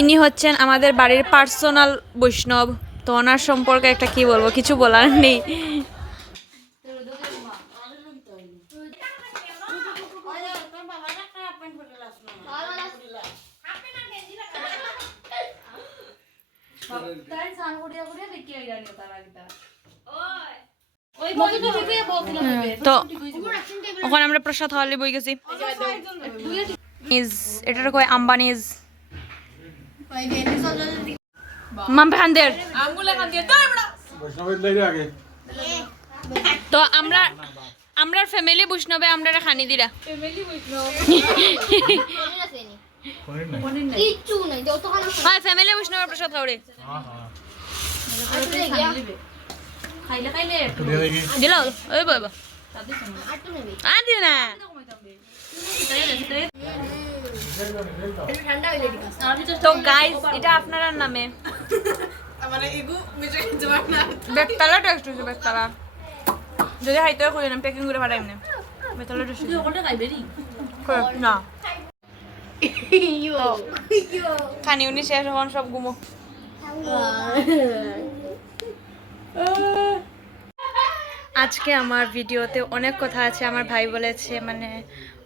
ইনি হচ্ছেন আমাদের বাড়ির পার্সোনাল বৈষ্ণব। তো ওনার সম্পর্কে একটা কি বলবো, কিছু বলার নেই। তো ওখানে আমরা প্রসাদ হলে বই গেছি। এটার কয় আম্বানিজ মামখানদের। তো আমরা ফ্যামিলি বৈষ্ণবে আমরা খানি দিরা হয় ফ্যামিলি বৈষ্ণবের প্রসাদ খাওয়ারে দিল ওই বাবা আর দিও না। তো গাইস এটা আপনার নামে বেতলা টেস্ট হয়েছে, বেতলা যদি হাইতে করে না প্যাকিং করে পাঠাই না বেতলা টেস্ট না খানি উনি শেষ হন সব ঘুমো। আজকে আমার ভিডিওতে অনেক কথা আছে। আমার ভাই বলেছে, মানে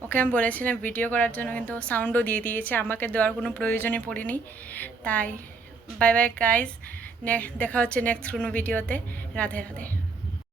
ওকে আমি বলেছিলাম ভিডিও করার জন্য, কিন্তু সাউন্ডও দিয়ে দিয়েছে, আমাকে দেওয়ার কোনো প্রয়োজনই পড়েনি। তাই বাই বাই গাইস, দেখা হচ্ছে নেক্সট কোনো ভিডিওতে। রাধে রাধে।